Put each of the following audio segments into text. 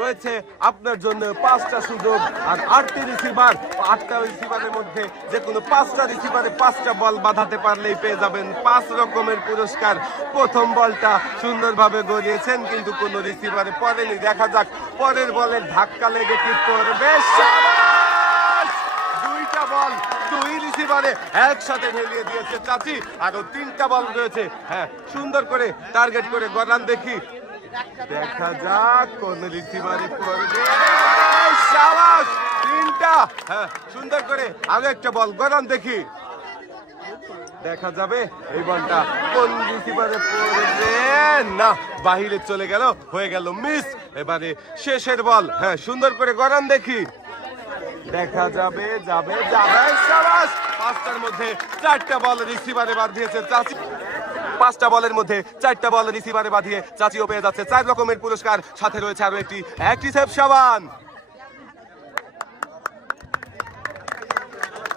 রয়েছে আপনার জন্য 5টা সুযোগ আর 8টি রিসিভার। 8টা রিসিভারের মধ্যে যে কোনো 5টা রিসিভারে 5টা বল বাঁধাতে পারলেই পেয়ে যাবেন 5 রকমের পুরস্কার। প্রথম বলটা সুন্দরভাবে গড়িয়েছেন কিন্তু কোনো রিসিভারে পড়েনি। দেখা যাক পরের বলের ধাক্কা লেগে কি করবে। শাবাশ! 2টা বল 2 রিসিভারে একসাথে ঢেলিয়ে দিয়েছে চাচি। আরো 3টা বল রয়েছে। হ্যাঁ, সুন্দর করে টার্গেট করে গড়ান দেখি। দেখা যাক কোন রিসিভারে পড়বে। শাবাশ! 3টা। হ্যাঁ, সুন্দর করে আরো একটা বল গড়ান দেখি। দেখা যাবে এই বলটা কোন রিসিভারে পড়বে। না, বাহিরে চলে গেল, হয়ে গেল মিস। এবারে শেষের বল। হ্যাঁ, সুন্দর করে গড়ান দেখি। দেখা যাবে, যাবে, যাবে। শাবাশ! 5টার মধ্যে 4টা বল রিসিভারে বাঁধিয়েছে চাচি। 5টা বলের মধ্যে 4টা বল রিসিভারে বাঁধিয়ে চাচিও পেয়ে যাচ্ছে 4 রকমের পুরস্কার। সাথে রয়েছে আরো একটি অ্যাক্টিসেভ সাবান।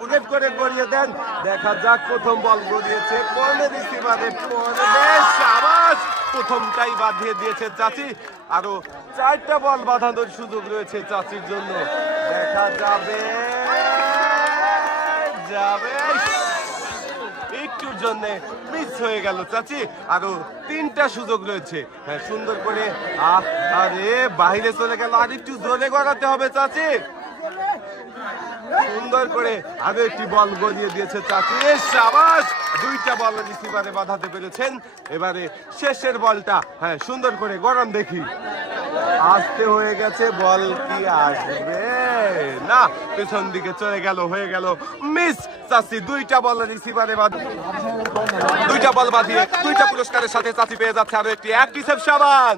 উল্লেখ করে গড়িয়ে দেন। দেখা যাক প্রথম বল গড়িয়েছে কোন রিসিভারে পড়বে। শাবাশ! প্রথমটাই বাঁধিয়ে দিয়েছে চাচি। আরো 4টা বল বাঁধানোর সুযোগ রয়েছে চাচির জন্য। দেখা যাবে, যাবে। একটুর জন্য মিস হয়ে গেল চাচি। আরো 3টা সুযোগ রয়েছে। হ্যাঁ, সুন্দর করে আরে বাইরে চলে গেল। আর একটু জোরে গড়াতে হবে চাচি। সুন্দর করে আরো একটি বল গড়িয়ে দিয়েছে চাচি। শাবাশ! 2টা বল রিসিভারে বাঁধাতে পেরেছেন। এবারে শেষের বলটা। হ্যাঁ, সুন্দর করে গড়ান দেখি। আসতে হয়ে গেছে, বল কি আসবে? না, পেছন দিকে চলে গেল, হয়ে গেল মিস। চাচি 2টা বল রিসিভারে 2টা বল বাঁধিয়ে 2টা পুরস্কারের সাথে চাচি পেয়ে যাচ্ছে আরো একটি অ্যাক্টিসেভ সাবান।